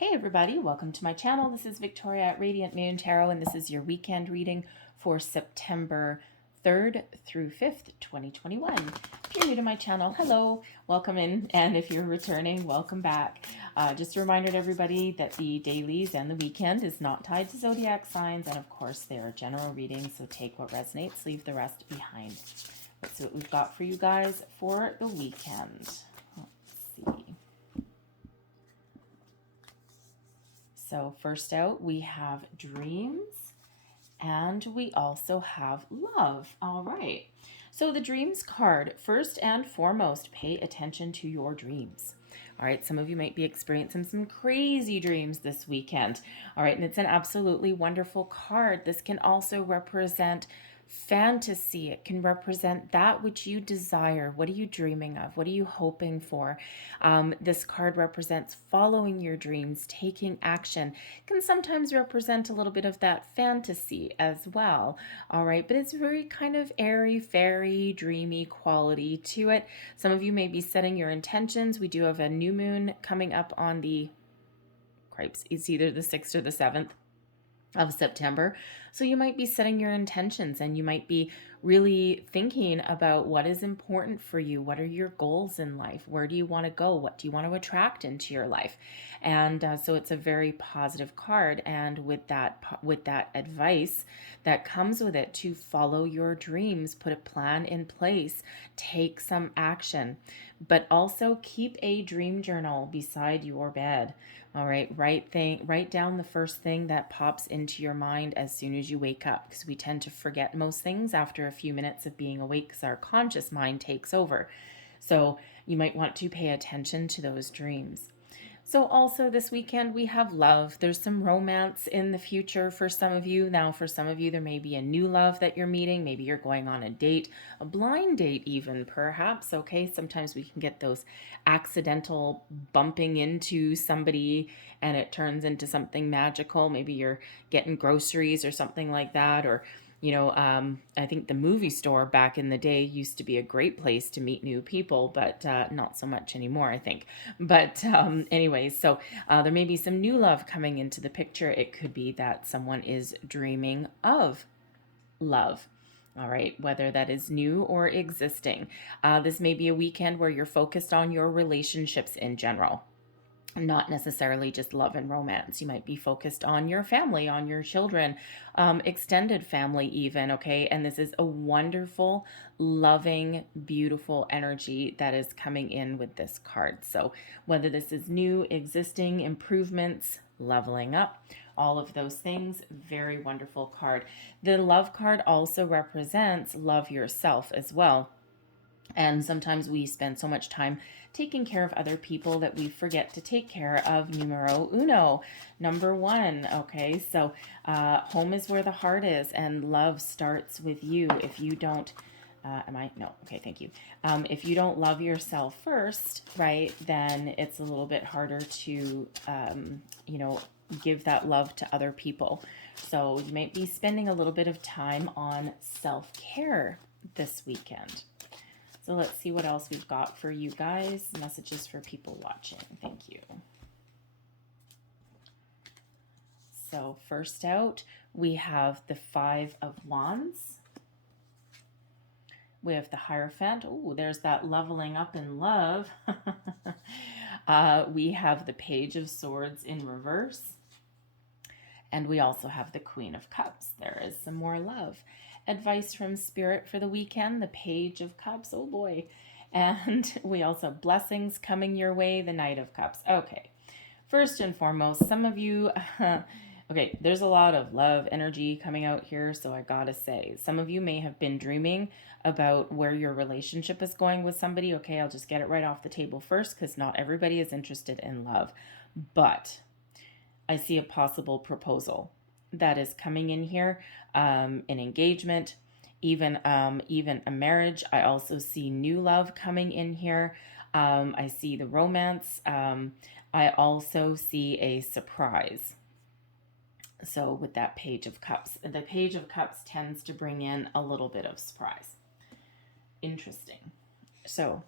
Hey everybody, welcome to my channel. This is Victoria at Radiant Moon Tarot, and this is your weekend reading for September 3rd through 5th, 2021. If you're new to my channel, hello, welcome in, and if you're returning, welcome back. Just a reminder to everybody that the dailies and the weekend is not tied to zodiac signs, and of course they are general readings, so take what resonates, leave the rest behind. Let's see what we've got for you guys for the weekend. Let's see. So first out, we have dreams and we also have love. All right. So the dreams card, first and foremost, pay attention to your dreams. All right, some of you might be experiencing some crazy dreams this weekend. All right, and it's an absolutely wonderful card. This can also represent fantasy. It can represent that which you desire. What are you dreaming of? What are you hoping for? This card represents following your dreams, taking action. It can sometimes represent a little bit of that fantasy as well. All right, but it's very kind of airy, fairy, dreamy quality to it. Some of you may be setting your intentions. We do have a new moon coming up on the, cripes, it's either the 6th or the 7th of September. So you might be setting your intentions and you might be really thinking about what is important for you. What are your goals in life? Where do you want to go? What do you want to attract into your life? And so it's a very positive card. And with that advice that comes with it, to follow your dreams, put a plan in place, take some action, but also keep a dream journal beside your bed. All right, write down the first thing that pops into your mind as soon as you wake up, because we tend to forget most things after a few minutes of being awake because our conscious mind takes over. So you might want to pay attention to those dreams. So also this weekend we have love. There's some romance in the future for some of you. Now for some of you there may be a new love that you're meeting. Maybe you're going on a date, a blind date even perhaps. Okay, sometimes we can get those accidental bumping into somebody and it turns into something magical. Maybe you're getting groceries or something like that, or I think the movie store back in the day used to be a great place to meet new people, but not so much anymore, I think. But anyways, so there may be some new love coming into the picture. It could be that someone is dreaming of love. All right, whether that is new or existing. This may be a weekend where you're focused on your relationships in general, not necessarily just love and romance. You might be focused on your family, on your children, extended family even, okay? And this is a wonderful, loving, beautiful energy that is coming in with this card. So whether this is new, existing, improvements, leveling up, all of those things, very wonderful card. The love card also represents love yourself as well. And sometimes we spend so much time taking care of other people that we forget to take care of numero uno, number one. Okay, so home is where the heart is, and love starts with you. If you don't, no, okay, thank you. If you don't love yourself first, right, then it's a little bit harder to, give that love to other people. So you might be spending a little bit of time on self-care this weekend. So let's see what else we've got for you guys. Messages for people watching. Thank you. So first out, we have the Five of Wands. We have the Hierophant. Oh, there's that leveling up in love. We have the Page of Swords in reverse. And we also have the Queen of Cups. There is some more love. Advice from Spirit for the weekend, the Page of Cups. Oh boy. And we also have blessings coming your way, the Knight of Cups. Okay. First and foremost, some of you, okay, there's a lot of love energy coming out here. So I gotta say, some of you may have been dreaming about where your relationship is going with somebody. Okay, I'll just get it right off the table first, because not everybody is interested in love. But I see a possible proposal that is coming in here, an engagement, even a marriage. I also see new love coming in here. I see the romance. I also see a surprise. So with that Page of Cups, the Page of Cups tends to bring in a little bit of surprise. Interesting. So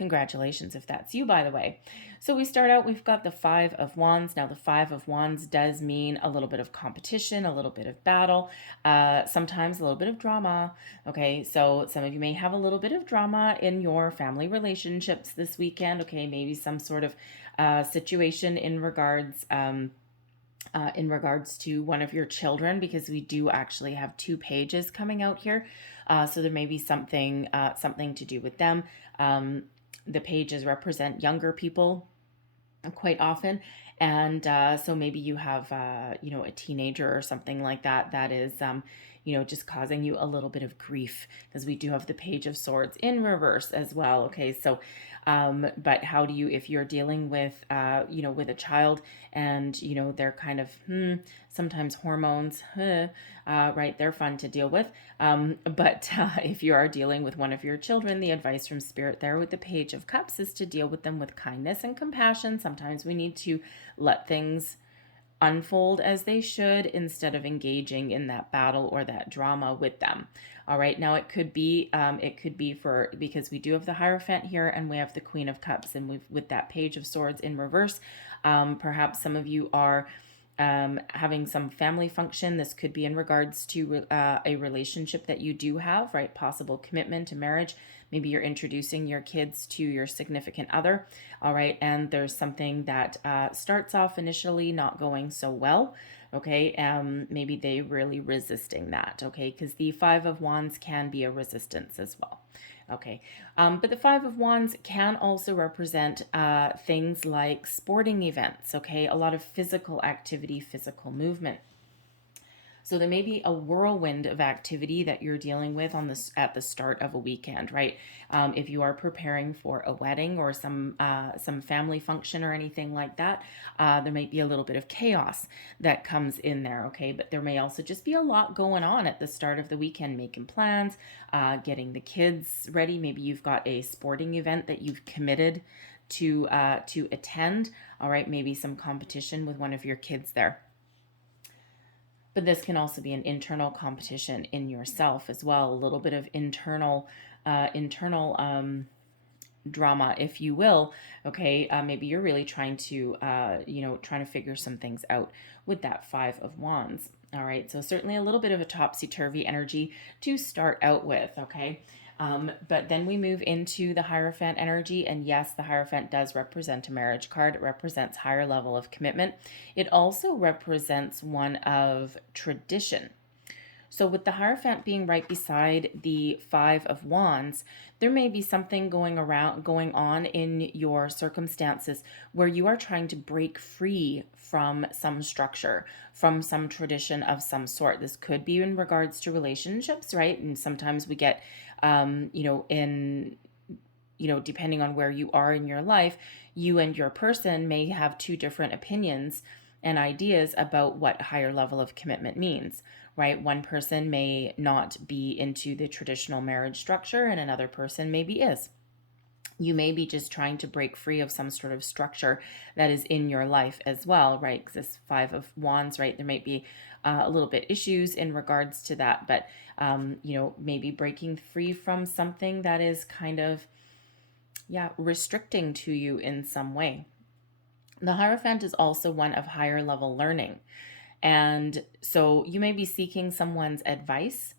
Congratulations if that's you, by the way. So we start out, we've got the Five of Wands. Now, the Five of Wands does mean a little bit of competition, a little bit of battle, sometimes a little bit of drama. Okay, so some of you may have a little bit of drama in your family relationships this weekend. Okay, maybe some sort of situation in regards to one of your children, because we do actually have two pages coming out here. So there may be something to do with them. The pages represent younger people quite often. And so maybe you have, a teenager or something like that that is, just causing you a little bit of grief, because we do have the Page of Swords in reverse as well. Okay, so but how do you, if you're dealing with, with a child and, they're kind of, sometimes hormones, right, they're fun to deal with. But if you are dealing with one of your children, the advice from Spirit there with the Page of Cups is to deal with them with kindness and compassion. Sometimes we need to let things unfold as they should instead of engaging in that battle or that drama with them. All right, now it could be because we do have the Hierophant here and we have the Queen of Cups, and we've with that Page of Swords in reverse. Perhaps some of you are having some family function. This could be in regards to a relationship that you do have, right? Possible commitment, a marriage. Maybe you're introducing your kids to your significant other, all right? And there's something that starts off initially not going so well, okay? Maybe they really resisting that, okay? Because the Five of Wands can be a resistance as well. Okay, but the Five of Wands can also represent things like sporting events, okay? A lot of physical activity, physical movement. So there may be a whirlwind of activity that you're dealing with on this at the start of a weekend, right? If you are preparing for a wedding or some family function or anything like that, there might be a little bit of chaos that comes in there, okay? But there may also just be a lot going on at the start of the weekend, making plans, getting the kids ready. Maybe you've got a sporting event that you've committed to attend. All right, maybe some competition with one of your kids there. But this can also be an internal competition in yourself as well, a little bit of internal drama, if you will. Okay, maybe you're really trying to figure some things out with that Five of Wands. All right, so certainly a little bit of a topsy-turvy energy to start out with, okay? But then we move into the Hierophant energy, and yes, the Hierophant does represent a marriage card. It represents higher level of commitment. It also represents one of tradition. So with the Hierophant being right beside the Five of Wands, there may be something going on in your circumstances where you are trying to break free from some structure, from some tradition of some sort. This could be in regards to relationships, right? And sometimes we get depending on where you are in your life, you and your person may have two different opinions and ideas about what higher level of commitment means, right? One person may not be into the traditional marriage structure and another person maybe is. You may be just trying to break free of some sort of structure that is in your life as well, right? Because this Five of Wands, right? There might be a little bit issues in regards to that, but maybe breaking free from something that is kind of, restricting to you in some way. The Hierophant is also one of higher level learning. And so you may be seeking someone's advice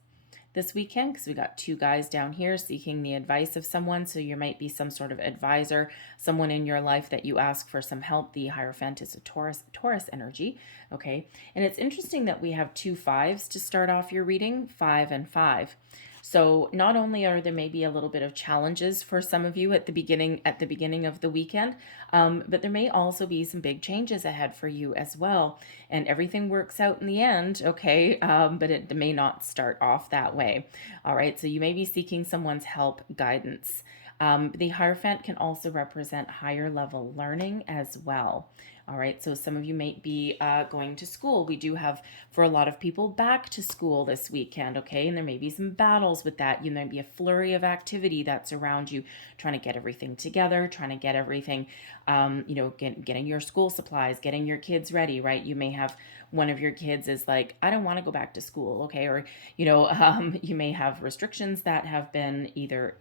this weekend, because we got two guys down here seeking the advice of someone. So you might be some sort of advisor, someone in your life that you ask for some help. The Hierophant is a Taurus energy, okay? And it's interesting that we have two fives to start off your reading, 5 and 5. So not only are there maybe a little bit of challenges for some of you at the beginning of the weekend, but there may also be some big changes ahead for you as well. And everything works out in the end, okay? But it may not start off that way. All right, so you may be seeking someone's help, guidance. The Hierophant can also represent higher level learning as well. All right, so some of you might be going to school. We do have, for a lot of people, back to school this weekend, okay? And there may be some battles with that. You may be a flurry of activity that's around you, trying to get everything together, trying to get everything, getting your school supplies, getting your kids ready, right? You may have one of your kids is like, I don't want to go back to school, okay? Or, you may have restrictions that have been either,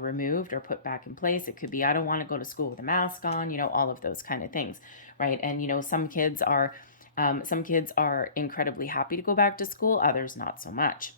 removed removed or put back in place. It could be, I don't want to go to school with a mask on, you know, all of those kind of things, right? And, you know, some kids are incredibly happy to go back to school, others not so much.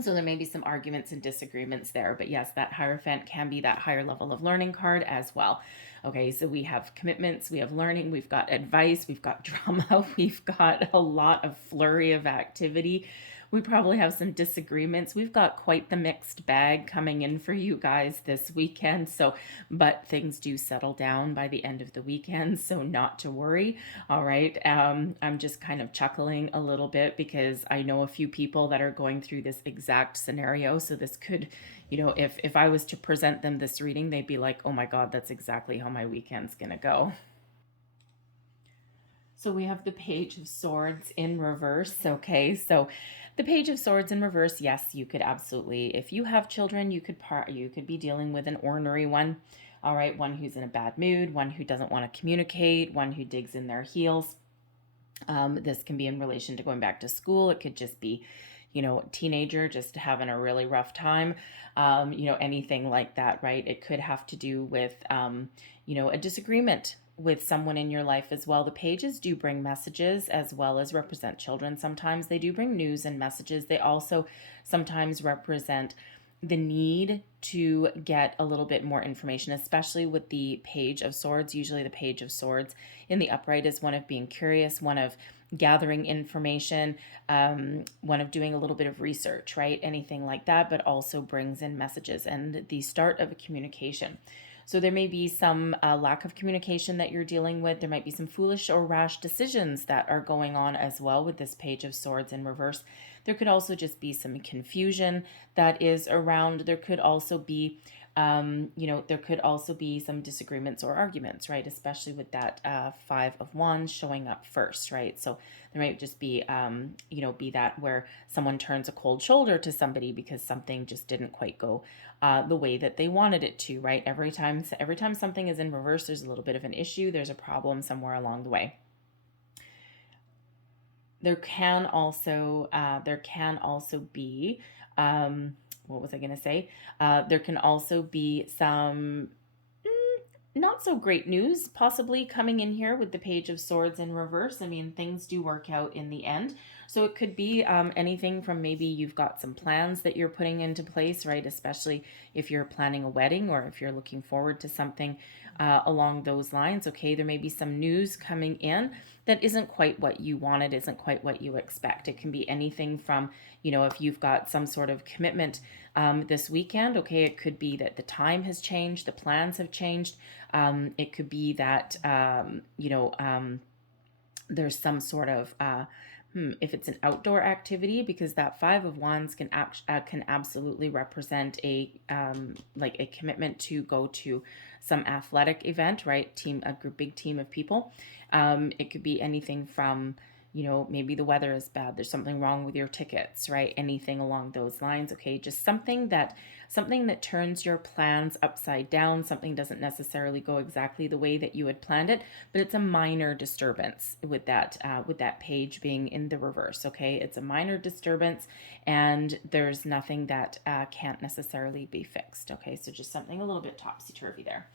So there may be some arguments and disagreements there, but yes, that Hierophant can be that higher level of learning card as well. Okay, so we have commitments, we have learning, we've got advice, we've got drama, we've got a lot of flurry of activity. We probably have some disagreements. We've got quite the mixed bag coming in for you guys this weekend. So, but things do settle down by the end of the weekend, so not to worry. All right. I'm just kind of chuckling a little bit because I know a few people that are going through this exact scenario. So this could, you know, if I was to present them this reading, they'd be like, oh my God, that's exactly how my weekend's going to go. So we have the Page of Swords in reverse. Okay, so the Page of Swords in reverse, yes, you could absolutely, if you have children, you could be dealing with an ornery one. All right, one who's in a bad mood, one who doesn't want to communicate, one who digs in their heels. This can be in relation to going back to school. It could just be, you know, teenager just having a really rough time, you know, anything like that, right? It could have to do with, you know, a disagreement with someone in your life as well. The pages do bring messages as well as represent children. Sometimes they do bring news and messages. They also sometimes represent the need to get a little bit more information, especially with the Page of Swords. Usually the Page of Swords in the upright is one of being curious, one of gathering information, one of doing a little bit of research, right? Anything like that, but also brings in messages and the start of a communication. So there may be some lack of communication that you're dealing with. There might be some foolish or rash decisions that are going on as well with this Page of Swords in reverse. There could also just be some confusion that is around. There could also be, you know, there could also be some disagreements or arguments, right? Especially with that Five of Wands showing up first, right? So there might just be, you know, be that where someone turns a cold shoulder to somebody because something just didn't quite go the way that they wanted it to, right? Every time something is in reverse, there's a little bit of an issue. There's a problem somewhere along the way. There can also be, what was I going to say? There can also be some not so great news possibly coming in here with the Page of Swords in reverse. I mean, things do work out in the end. So it could be anything from maybe you've got some plans that you're putting into place, right? Especially if you're planning a wedding or if you're looking forward to something along those lines. Okay, there may be some news coming in that isn't quite what you wanted, isn't quite what you expect. It can be anything from, you know, if you've got some sort of commitment this weekend, okay, it could be that the time has changed, the plans have changed. It could be that, you know, there's some sort of, if it's an outdoor activity, because that Five of Wands can absolutely represent a like a commitment to go to some athletic event, right? Big team of people. It could be anything from, you know, maybe the weather is bad, there's something wrong with your tickets, right? Anything along those lines. Okay, just something that turns your plans upside down. Something doesn't necessarily go exactly the way that you had planned it, but it's a minor disturbance with that page being in the reverse. Okay, it's a minor disturbance and there's nothing that can't necessarily be fixed. Okay, so just something a little bit topsy-turvy there.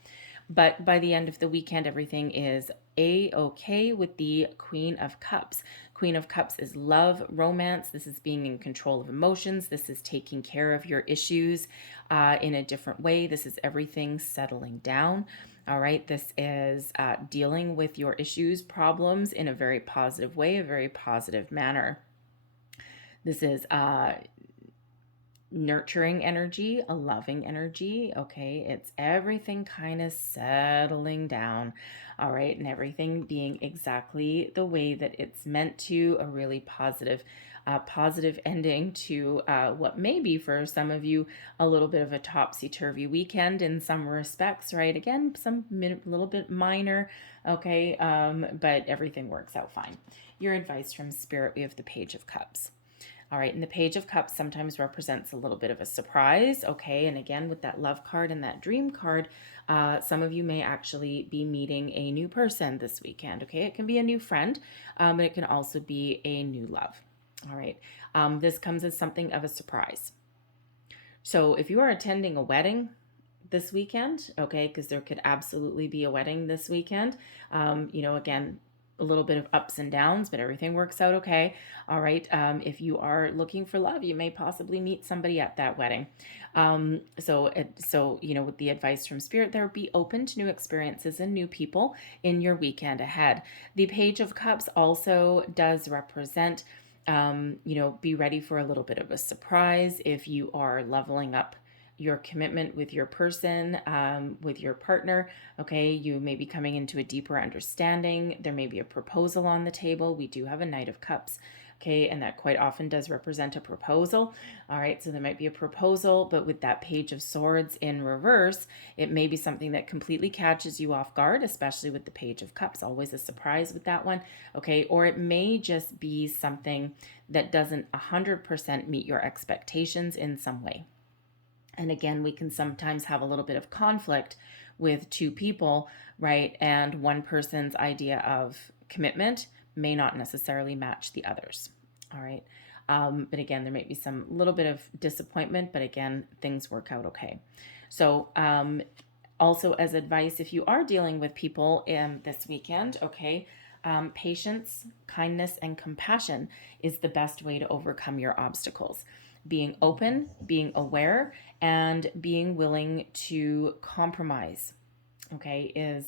But by the end of the weekend, everything is A-okay with the Queen of Cups. Queen of Cups is love, romance. This is being in control of emotions. This is taking care of your issues in a different way. This is everything settling down. All right, this is dealing with your issues, problems in a very positive way, a very positive manner. This is nurturing energy, a loving energy. Okay, it's everything kind of settling down. All right, and everything being exactly the way that it's meant to, a really positive ending to what may be for some of you a little bit of a topsy-turvy weekend in some respects, right? Again, some little bit minor, okay, but everything works out fine. Your advice from Spirit, we have the Page of Cups. All right, and the Page of Cups sometimes represents a little bit of a surprise, okay? And again, with that love card and that dream card, some of you may actually be meeting a new person this weekend, okay? It can be a new friend, but it can also be a new love, all right? This comes as something of a surprise. So if you are attending a wedding, this weekend, okay, because there could absolutely be a wedding this weekend. Again, a little bit of ups and downs, but everything works out okay. All right. If you are looking for love, you may possibly meet somebody at that wedding. With the advice from Spirit there, be open to new experiences and new people in your weekend ahead. The Page of Cups also does represent, be ready for a little bit of a surprise if you are leveling up your commitment with your person, with your partner. Okay, you may be coming into a deeper understanding. There may be a proposal on the table. We do have a Knight of Cups. Okay, and that quite often does represent a proposal. All right, so there might be a proposal, but with that Page of Swords in reverse, it may be something that completely catches you off guard, especially with the Page of Cups. Always a surprise with that one. Okay, or it may just be something that doesn't 100% meet your expectations in some way. And again, we can sometimes have a little bit of conflict with two people, right? And one person's idea of commitment may not necessarily match the others. All right. But again, there may be some little bit of disappointment, but again, things work out okay. So, also as advice, if you are dealing with people this weekend, okay, patience, kindness, and compassion is the best way to overcome your obstacles. Being open, being aware, and being willing to compromise, okay, is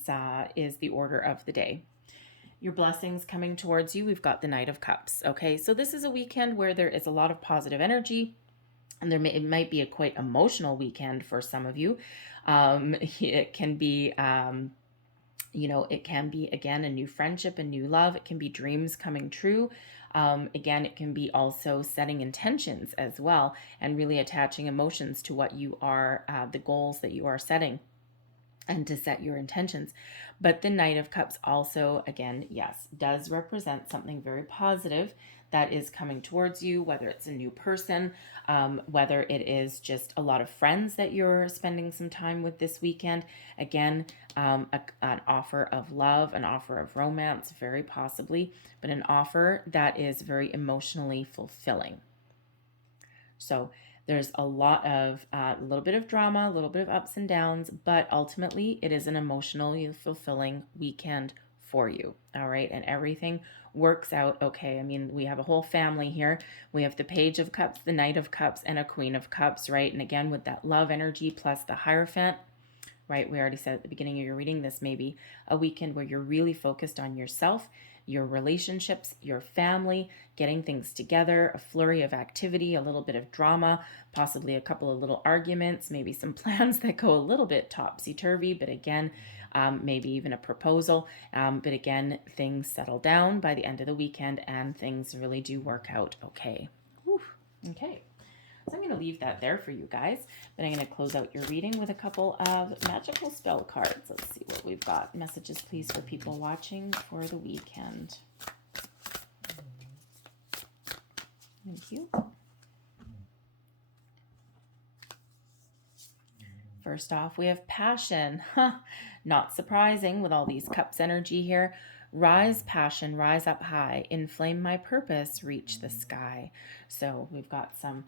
the order of the day. Your blessings coming towards you, we've got the Knight of Cups, okay? So this is a weekend where there is a lot of positive energy, and it might be a quite emotional weekend for some of you. It can be... it can be, again, a new friendship, a new love. It can be dreams coming true. Again, it can be also setting intentions as well and really attaching emotions to what you are, the goals that you are setting, and to set your intentions. But the Knight of Cups also, again, yes, does represent something very positive that is coming towards you, whether it's a new person, whether it is just a lot of friends that you're spending some time with this weekend. Again, an offer of love, an offer of romance, very possibly, but an offer that is very emotionally fulfilling. So there's a little bit of drama, a little bit of ups and downs, but ultimately it is an emotionally fulfilling weekend for you. All right. And everything works out okay. I mean, we have a whole family here. We have the Page of Cups, the Knight of Cups, and a Queen of Cups, right? And again, with that love energy plus the Hierophant, right? We already said at the beginning of your reading, this may be a weekend where you're really focused on yourself, your relationships, your family, getting things together, a flurry of activity, a little bit of drama, possibly a couple of little arguments, maybe some plans that go a little bit topsy-turvy, but again, maybe even a proposal. But again, things settle down by the end of the weekend and things really do work out okay. Whew. Okay. So I'm going to leave that there for you guys, but I'm going to close out your reading with a couple of magical spell cards. Let's see what we've got. Messages, please, for people watching for the weekend. Thank you. First off, we have passion. Not surprising with all these cups energy here. Rise, passion, rise up high. Inflame my purpose, reach the sky. So we've got some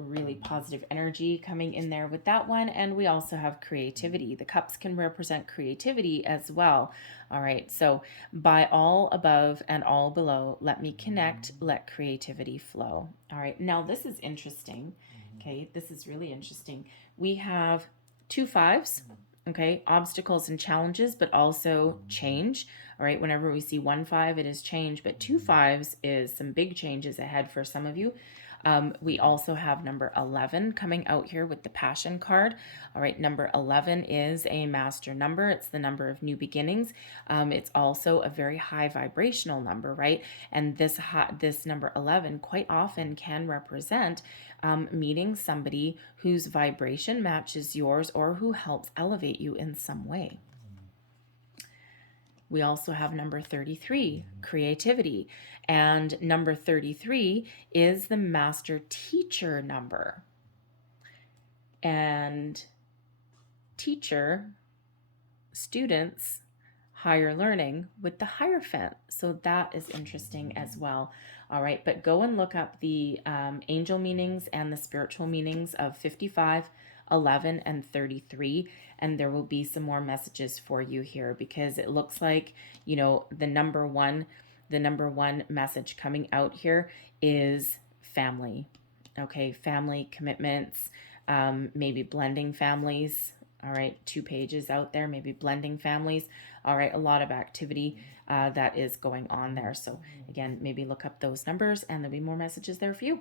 really positive energy coming in there with that one. And we also have creativity. The cups can represent creativity as well. All right. So by all above and all below, let me connect, let creativity flow. All right. Now this is interesting. Okay. This is really interesting. We have 2 5s. Okay. Obstacles and challenges, but also change. All right. Whenever we see 1 5, it is change, but 2 5s is some big changes ahead for some of you. We also have number 11 coming out here with the Passion card. All right, number 11 is a master number. It's the number of new beginnings. It's also a very high vibrational number, right? And this number 11 quite often can represent meeting somebody whose vibration matches yours or who helps elevate you in some way. We also have number 33, creativity. And number 33 is the master teacher number. And teacher, students, higher learning with the Hierophant. So that is interesting as well. All right, but go and look up the angel meanings and the spiritual meanings of 55, 11, and 33. And there will be some more messages for you here, because it looks like, you know, the number one message coming out here is family. Okay, family, commitments, maybe blending families. All right, 2 pages out there, maybe blending families. All right, a lot of activity that is going on there. So again, maybe look up those numbers and there'll be more messages there for you.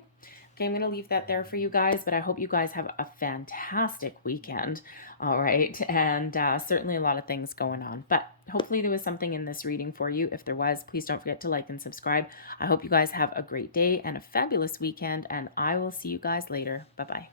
Okay, I'm going to leave that there for you guys, but I hope you guys have a fantastic weekend. All right, and certainly a lot of things going on, but hopefully there was something in this reading for you. If there was, please don't forget to like and subscribe. I hope you guys have a great day and a fabulous weekend, and I will see you guys later. Bye-bye.